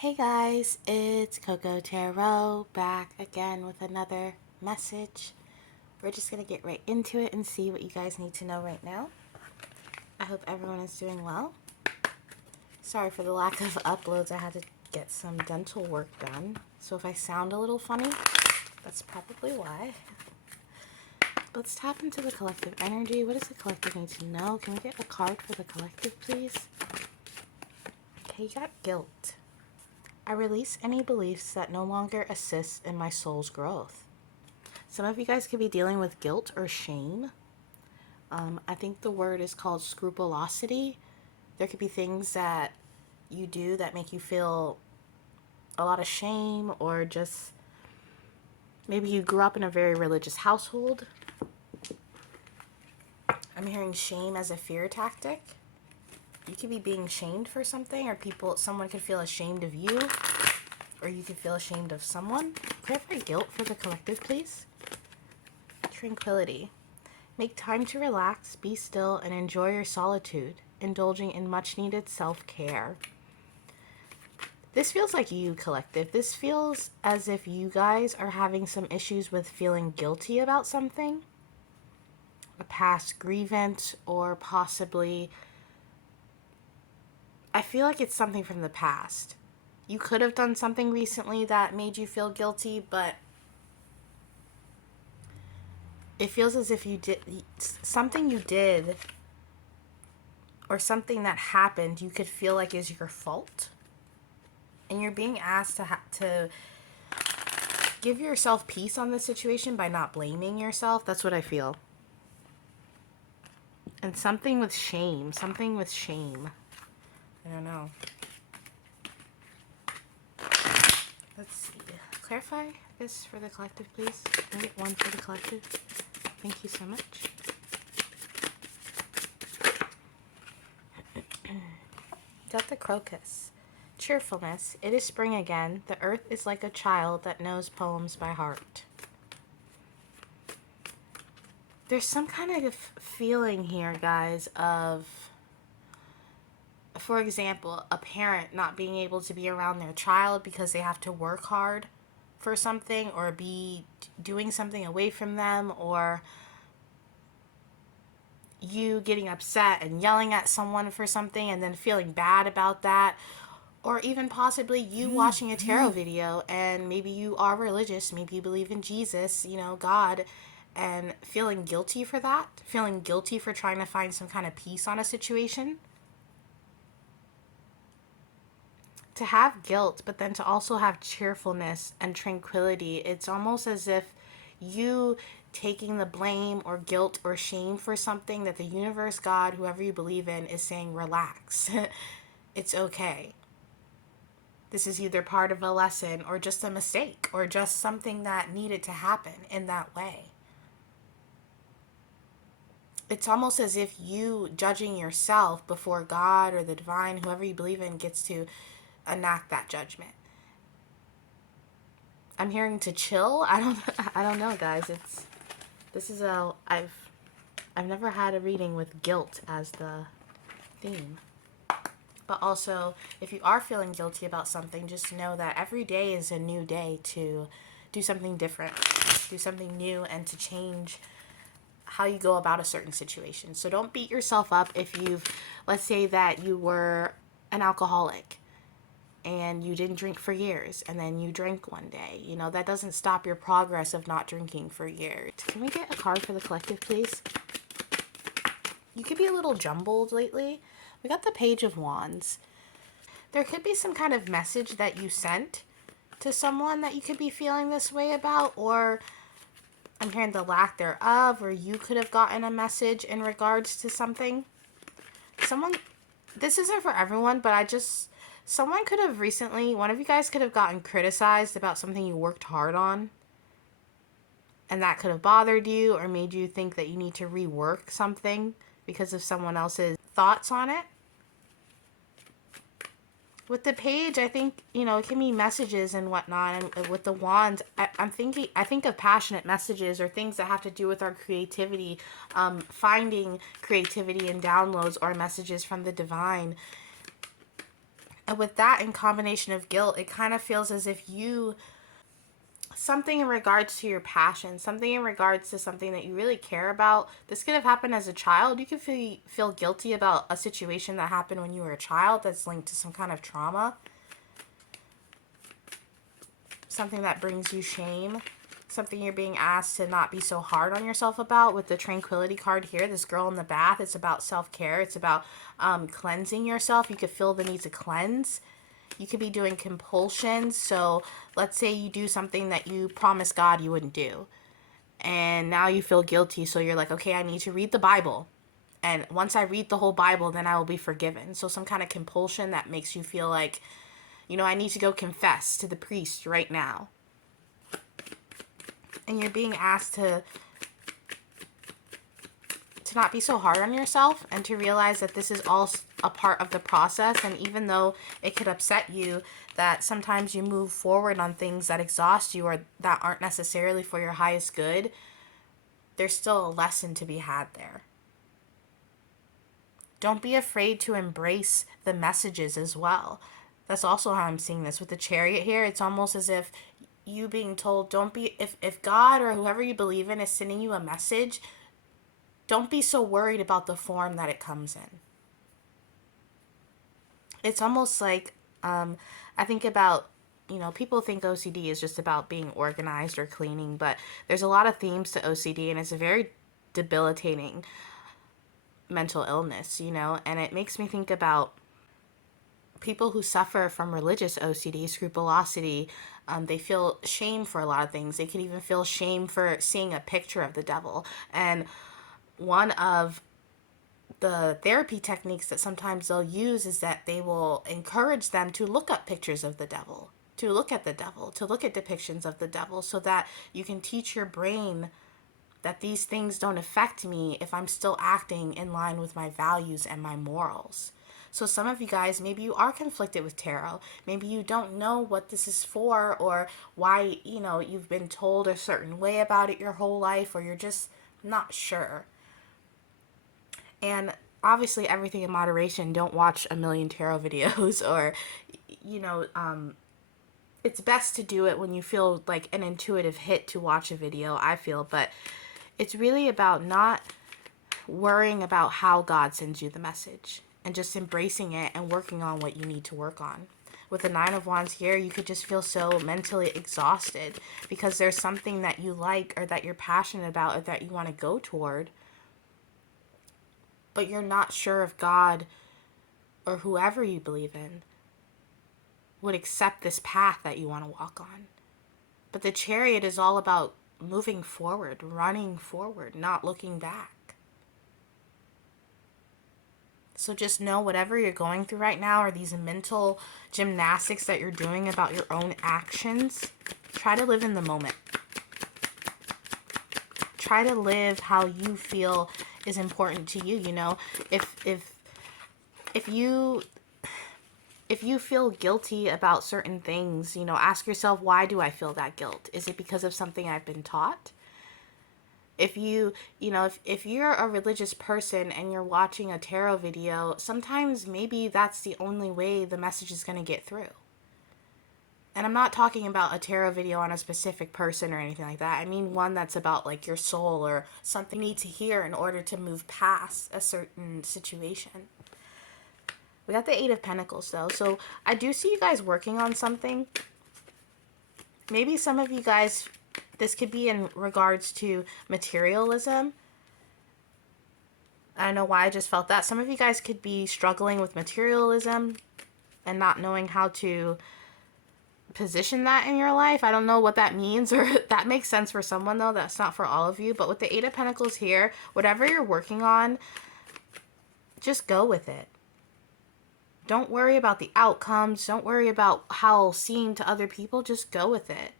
Hey guys, it's CocoaTarot back again with another message. We're just going to get right into it and see what you guys need to know right now. I hope everyone is doing well. Sorry for the lack of uploads. I had to get some dental work done. So if I sound a little funny, that's probably why. Let's tap into the collective energy. What does the collective need to know? Can we get a card for the collective, please? Okay, you got guilt. I release any beliefs that no longer assist in my soul's growth. Some of you guys could be dealing with guilt or shame. I think the word is called scrupulosity. There could be things that you do that make you feel a lot of shame, or just maybe you grew up in a very religious household. I'm hearing shame as a fear tactic. You could be being shamed for something, or someone could feel ashamed of you, or you could feel ashamed of someone. Clarify guilt for the collective, please. Tranquility. Make time to relax, be still, and enjoy your solitude, indulging in much-needed self-care. This feels like you, collective. This feels as if you guys are having some issues with feeling guilty about something. A past grievance, or possibly, I feel like it's something from the past. You could have done something recently that made you feel guilty, but it feels as if you did something or something that happened you could feel like is your fault. And you're being asked to give yourself peace on this situation by not blaming yourself. That's what I feel. And something with shame. I don't know. Let's see. Clarify this for the collective, please. Can I get one for the collective? Thank you so much. Got the crocus. Cheerfulness. It is spring again. The earth is like a child that knows poems by heart. There's some kind of feeling here, guys, of, for example, a parent not being able to be around their child because they have to work hard for something, or be doing something away from them, or you getting upset and yelling at someone for something and then feeling bad about that. Or even possibly you watching a tarot video, and maybe you are religious, maybe you believe in Jesus, God, and feeling guilty for that, feeling guilty for trying to find some kind of peace on a situation. To have guilt, but then to also have cheerfulness and tranquility, it's almost as if you taking the blame or guilt or shame for something that the universe, God, whoever you believe in, is saying, relax. It's okay. This is either part of a lesson or just a mistake or just something that needed to happen in that way. It's almost as if you judging yourself before God or the divine, whoever you believe in, gets to enact that judgment. I'm hearing to chill. I don't know, guys. I've never had a reading with guilt as the theme. But also, if you are feeling guilty about something, just know that every day is a new day to do something different, do something new, and to change how you go about a certain situation. So don't beat yourself up if let's say that you were an alcoholic and you didn't drink for years, and then you drank one day. That doesn't stop your progress of not drinking for years. Can we get a card for the collective, please? You could be a little jumbled lately. We got the Page of Wands. There could be some kind of message that you sent to someone that you could be feeling this way about, or I'm hearing the lack thereof, or you could have gotten a message in regards to something. This isn't for everyone, but someone could have recently, one of you guys could have gotten criticized about something you worked hard on, and that could have bothered you or made you think that you need to rework something because of someone else's thoughts on it. With the page, I think, it can be messages and whatnot. And with the wands, I think of passionate messages or things that have to do with our creativity, finding creativity and downloads or messages from the divine. And with that in combination of guilt, it kind of feels as if you, something in regards to your passion, something in regards to something that you really care about. This could have happened as a child. You could feel guilty about a situation that happened when you were a child that's linked to some kind of trauma. Something that brings you shame. Something you're being asked to not be so hard on yourself about. With the Tranquility card here, this girl in the bath, it's about self-care. It's about cleansing yourself. You could feel the need to cleanse. You could be doing compulsions. So let's say you do something that you promised God you wouldn't do. And now you feel guilty. So you're like, okay, I need to read the Bible. And once I read the whole Bible, then I will be forgiven. So some kind of compulsion that makes you feel like, you know, I need to go confess to the priest right now. And you're being asked to not be so hard on yourself and to realize that this is all a part of the process. And even though it could upset you that sometimes you move forward on things that exhaust you or that aren't necessarily for your highest good, there's still a lesson to be had there. Don't be afraid to embrace the messages as well. That's also how I'm seeing this with the Chariot here. It's almost as if you being told, don't be, if God or whoever you believe in is sending you a message, don't be so worried about the form that it comes in. It's almost like, I think about, you know, people think OCD is just about being organized or cleaning, but there's a lot of themes to OCD, and it's a very debilitating mental illness, you know, and it makes me think about people who suffer from religious OCD, scrupulosity. They feel shame for a lot of things. They can even feel shame for seeing a picture of the devil. And one of the therapy techniques that sometimes they'll use is that they will encourage them to look up pictures of the devil, to look at the devil, to look at depictions of the devil, so that you can teach your brain that these things don't affect me if I'm still acting in line with my values and my morals. So some of you guys, maybe you are conflicted with tarot. Maybe you don't know what this is for or why, you know, you've been told a certain way about it your whole life, or you're just not sure. And obviously everything in moderation. Don't watch a million tarot videos or, you know, it's best to do it when you feel like an intuitive hit to watch a video, I feel. But it's really about not worrying about how God sends you the message and just embracing it and working on what you need to work on. With the Nine of Wands here, you could just feel so mentally exhausted because there's something that you like or that you're passionate about or that you want to go toward, but you're not sure if God or whoever you believe in would accept this path that you want to walk on. But the Chariot is all about moving forward, running forward, not looking back. So just know whatever you're going through right now, or these mental gymnastics that you're doing about your own actions, try to live in the moment. Try to live how you feel is important to you, you know. If you feel guilty about certain things, you know, ask yourself, why do I feel that guilt? Is it because of something I've been taught? If you know, if you're a religious person and you're watching a tarot video, sometimes maybe that's the only way the message is going to get through. And I'm not talking about a tarot video on a specific person or anything like that. I mean one that's about like your soul or something you need to hear in order to move past a certain situation. We got the Eight of Pentacles though. So I do see you guys working on something. Maybe some of you guys, this could be in regards to materialism. I don't know why I just felt that. Some of you guys could be struggling with materialism and not knowing how to position that in your life. I don't know what that means, or that makes sense for someone though. That's not for all of you. But with the Eight of Pentacles here, whatever you're working on, just go with it. Don't worry about the outcomes. Don't worry about how seem to other people. Just go with it.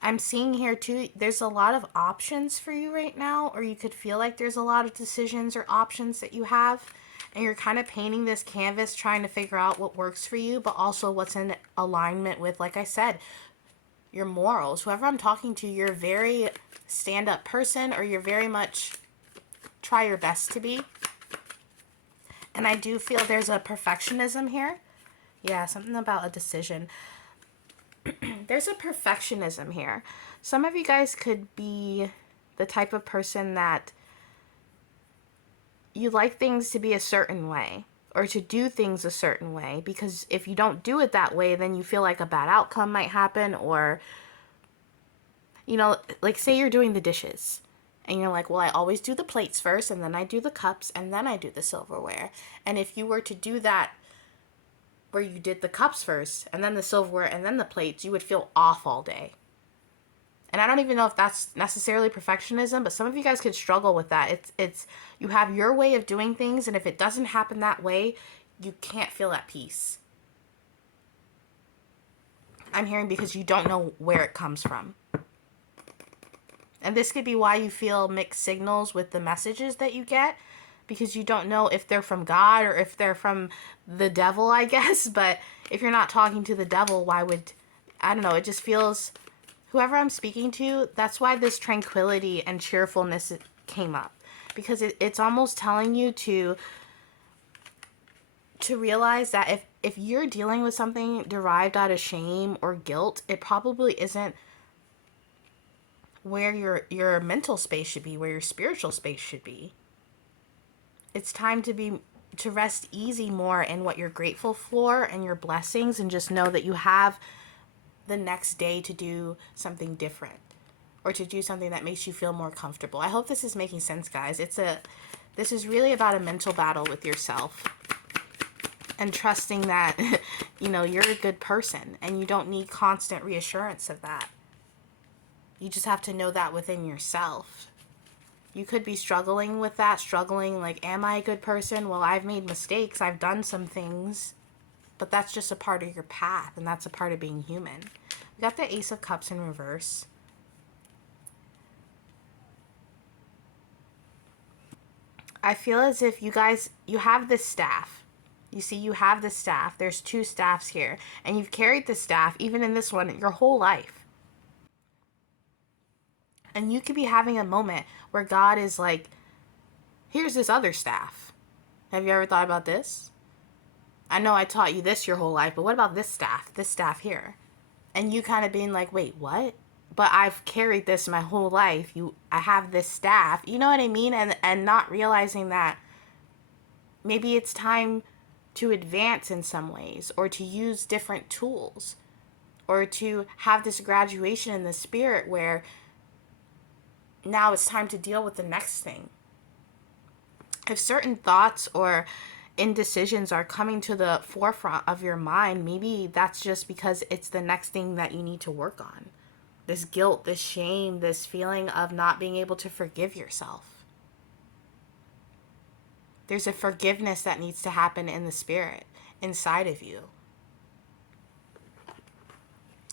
I'm seeing here too, there's a lot of options for you right now, or you could feel like there's a lot of decisions or options that you have, and you're kind of painting this canvas trying to figure out what works for you, but also what's in alignment with, like I said, your morals. Whoever I'm talking to, you're a very stand-up person, or you're very much try your best to be. And I do feel there's a perfectionism here. Yeah, something about a decision. There's a perfectionism here. Some of you guys could be the type of person that you like things to be a certain way or to do things a certain way, because if you don't do it that way, then you feel like a bad outcome might happen. Or, you know, like say you're doing the dishes and you're like, well, I always do the plates first and then I do the cups and then I do the silverware. And if you were to do that where you did the cups first and then the silverware and then the plates, you would feel off all day. And I don't even know if that's necessarily perfectionism, but some of you guys could struggle with that. It's you have your way of doing things, and if it doesn't happen that way, you can't feel at peace. I'm hearing because you don't know where it comes from. And this could be why you feel mixed signals with the messages that you get, because you don't know if they're from God or if they're from the devil, I guess. But if you're not talking to the devil, why would, I don't know, it just feels, whoever I'm speaking to, that's why this tranquility and cheerfulness came up. Because it's almost telling you to realize that if you're dealing with something derived out of shame or guilt, it probably isn't where your mental space should be, where your spiritual space should be. It's time to rest easy more in what you're grateful for and your blessings, and just know that you have the next day to do something different or to do something that makes you feel more comfortable. I hope this is making sense, guys. This is really about a mental battle with yourself and trusting that you know, you're a good person and you don't need constant reassurance of that. You just have to know that within yourself. You could be struggling with that, struggling like, am I a good person? Well, I've made mistakes, I've done some things, but that's just a part of your path, and that's a part of being human. We got the Ace of Cups in reverse. I feel as if you guys, you have this staff. You see, you have the staff. There's two staffs here, and you've carried the staff, even in this one, your whole life. And you could be having a moment where God is like, here's this other staff. Have you ever thought about this? I know I taught you this your whole life, but what about this staff here? And you kind of being like, wait, what? But I've carried this my whole life. I have this staff. You know what I mean? And not realizing that maybe it's time to advance in some ways, or to use different tools, or to have this graduation in the spirit where now it's time to deal with the next thing. If certain thoughts or indecisions are coming to the forefront of your mind, maybe that's just because it's the next thing that you need to work on. This guilt, this shame, this feeling of not being able to forgive yourself. There's a forgiveness that needs to happen in the spirit, inside of you.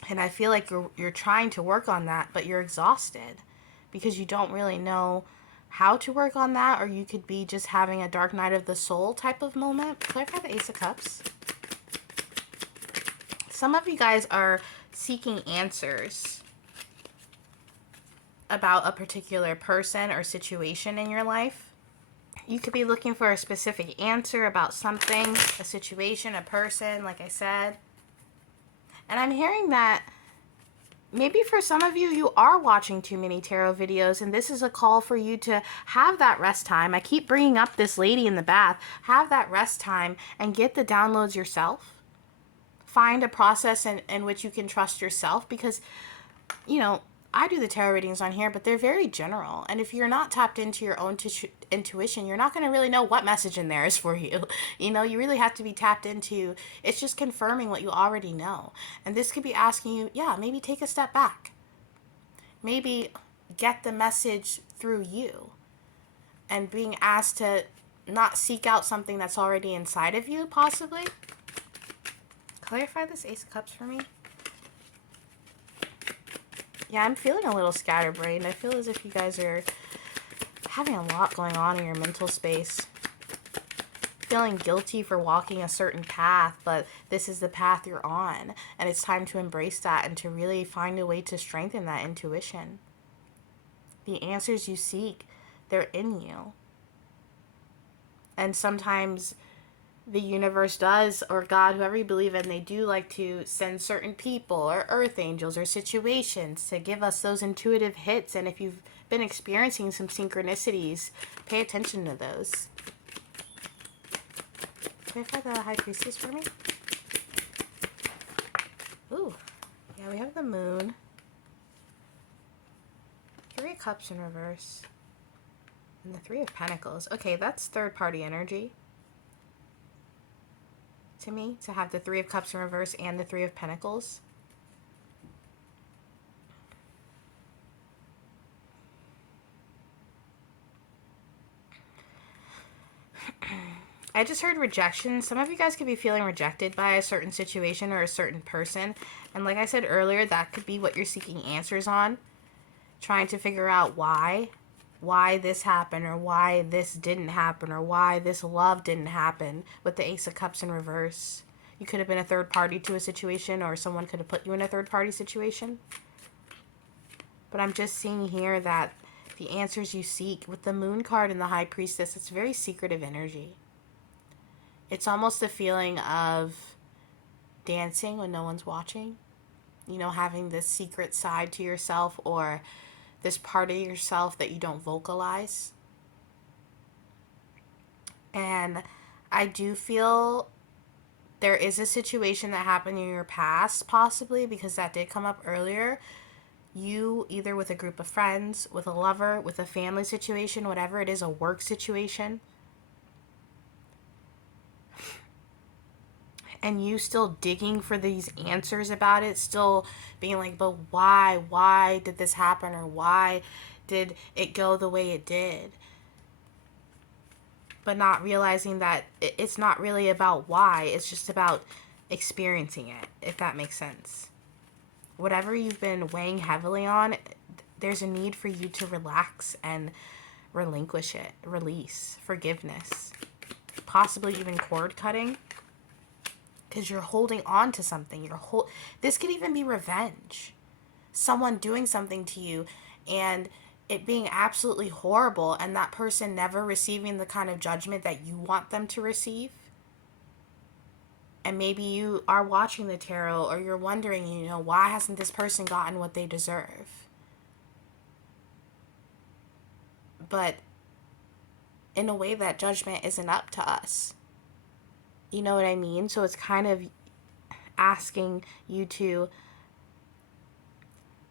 And I feel like you're trying to work on that, but you're exhausted because you don't really know how to work on that, or you could be just having a dark night of the soul type of moment. Clarify the Ace of Cups. Some of you guys are seeking answers about a particular person or situation in your life. You could be looking for a specific answer about something, a situation, a person, like I said. And I'm hearing that maybe for some of you, you are watching too many tarot videos, and this is a call for you to have that rest time. I keep bringing up this lady in the bath. Have that rest time and get the downloads yourself. Find a process in which you can trust yourself, because, you know, I do the tarot readings on here, but they're very general. And if you're not tapped into your own intuition, you're not going to really know what message in there is for you. You know, you really have to be tapped into, it's just confirming what you already know. And this could be asking you, yeah, maybe take a step back. Maybe get the message through you. And being asked to not seek out something that's already inside of you, possibly. Clarify this Ace of Cups for me. Yeah, I'm feeling a little scatterbrained. I feel as if you guys are having a lot going on in your mental space. Feeling guilty for walking a certain path, but this is the path you're on. And it's time to embrace that and to really find a way to strengthen that intuition. The answers you seek, they're in you. And sometimes the universe does, or God, whoever you believe in, they do like to send certain people or earth angels or situations to give us those intuitive hits. And if you've been experiencing some synchronicities, pay attention to those. Clarify the High Priestess for me. Ooh, yeah, we have the Moon. 3 of Cups in reverse. And the 3 of Pentacles. Okay, that's third party energy. To me, to have the 3 of Cups in reverse and the 3 of Pentacles. I just heard rejection. Some of you guys could be feeling rejected by a certain situation or a certain person. And like I said earlier, that could be what you're seeking answers on. Trying to figure out why this happened, or why this didn't happen, or why this love didn't happen with the Ace of Cups in reverse. You could have been a third party to a situation, or someone could have put you in a third party situation. But I'm just seeing here that the answers you seek with the Moon card and the High Priestess, it's very secretive energy. It's almost the feeling of dancing when no one's watching. You know, having this secret side to yourself, or this part of yourself that you don't vocalize. And I do feel there is a situation that happened in your past, possibly, because that did come up earlier. You, either with a group of friends, with a lover, with a family situation, whatever it is, a work situation, and you still digging for these answers about it, still being like, but why did this happen, or why did it go the way it did? But not realizing that it's not really about why, it's just about experiencing it, if that makes sense. Whatever you've been weighing heavily on, there's a need for you to relax and relinquish it, release, forgiveness, possibly even cord cutting. Because you're holding on to something. This could even be revenge. Someone doing something to you and it being absolutely horrible, and that person never receiving the kind of judgment that you want them to receive. And maybe you are watching the tarot, or you're wondering, you know, why hasn't this person gotten what they deserve? But in a way, that judgment isn't up to us. You know what I mean? So it's kind of asking you to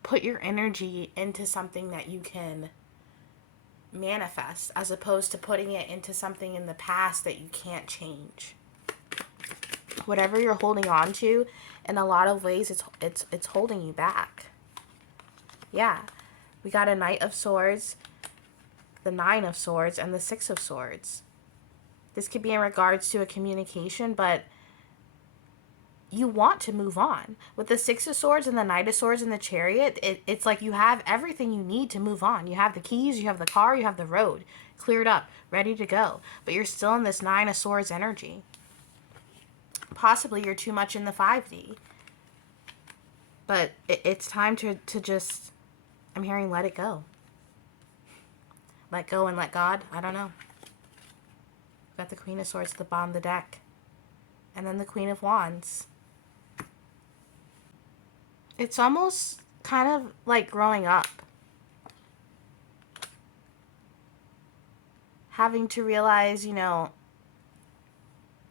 put your energy into something that you can manifest, as opposed to putting it into something in the past that you can't change. Whatever you're holding on to, in a lot of ways, it's holding you back. Yeah, we got a Knight of Swords, the 9 of Swords, and the 6 of Swords. This could be in regards to a communication, but you want to move on. With the 6 of Swords and the Knight of Swords and the Chariot, it's like you have everything you need to move on. You have the keys, you have the car, you have the road cleared up, ready to go. But you're still in this 9 of Swords energy. Possibly you're too much in the 5D. But it's time to just, I'm hearing, let it go. Let go and let God. I don't know. Got the Queen of Swords at the bottom of the deck. And then the Queen of Wands. It's almost kind of like growing up. Having to realize, you know,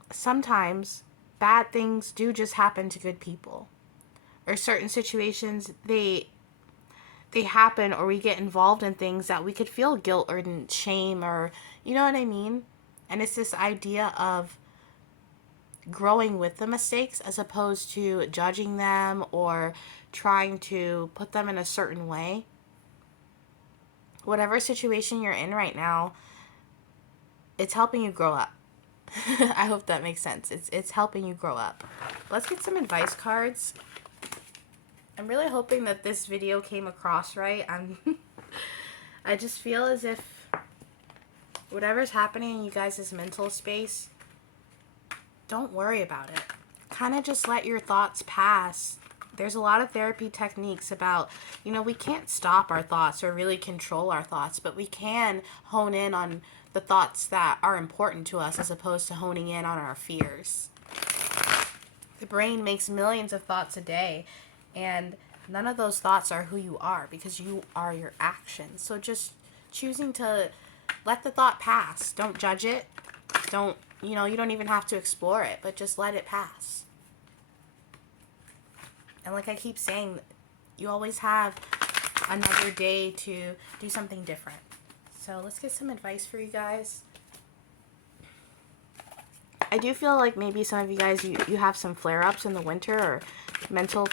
sometimes bad things do just happen to good people. Or certain situations, they happen, or we get involved in things that we could feel guilt or shame, or, you know what I mean? And it's this idea of growing with the mistakes, as opposed to judging them or trying to put them in a certain way. Whatever situation you're in right now, it's helping you grow up. I hope that makes sense. It's helping you grow up. Let's get some advice cards. I'm really hoping that this video came across right. I just feel as if whatever's happening in you guys' mental space, don't worry about it. Kind of just let your thoughts pass. There's a lot of therapy techniques about, you know, we can't stop our thoughts or really control our thoughts, but we can hone in on the thoughts that are important to us as opposed to honing in on our fears. The brain makes millions of thoughts a day, and none of those thoughts are who you are, because you are your actions. So just choosing to let the thought pass. Don't judge it. Don't, you don't even have to explore it, but just let it pass. And like I keep saying, you always have another day to do something different. So let's get some advice for you guys. I do feel like maybe some of you guys, you have some flare-ups in the winter, or mental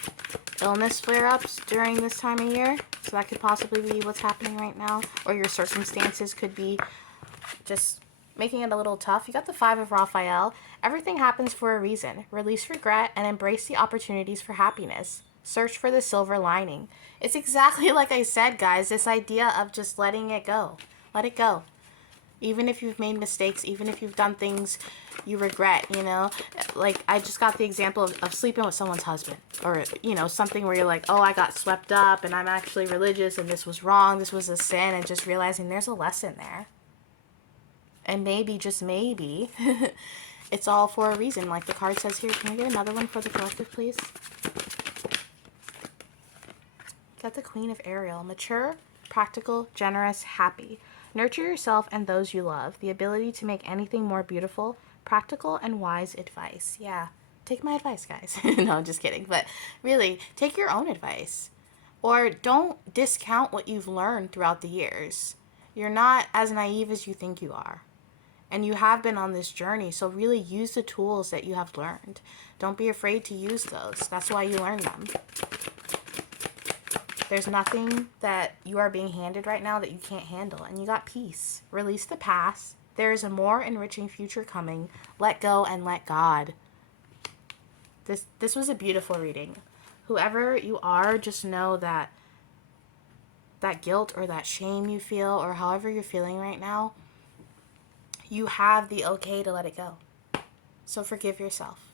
illness flare-ups during this time of year. So that could possibly be what's happening right now. Or your circumstances could be just making it a little tough. You got the 5 of Raphael. Everything happens for a reason. Release regret and embrace the opportunities for happiness. Search for the silver lining. It's exactly like I said, guys, this idea of just letting it go. Let it go. Even if you've made mistakes, even if you've done things you regret, like I just got the example of sleeping with someone's husband, or, something where you're like, oh, I got swept up and I'm actually religious and this was wrong, this was a sin, and just realizing there's a lesson there. And maybe, just maybe, it's all for a reason. Like the card says here. Can we get another one for the collective, please? Got the Queen of Ariel. Mature, practical, generous, happy. Nurture yourself and those you love. The ability to make anything more beautiful. Practical and wise advice. Yeah. Take my advice, guys. No, I'm just kidding. But really, take your own advice. Or don't discount what you've learned throughout the years. You're not as naive as you think you are. And you have been on this journey, so really use the tools that you have learned. Don't be afraid to use those. That's why you learn them. There's nothing that you are being handed right now that you can't handle. And you got peace. Release the past. There is a more enriching future coming. Let go and let God. This was a beautiful reading. Whoever you are, just know that guilt or that shame you feel, or however you're feeling right now, you have the okay to let it go. So forgive yourself.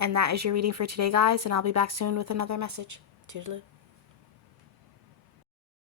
And that is your reading for today, guys. And I'll be back soon with another message. Toodaloo.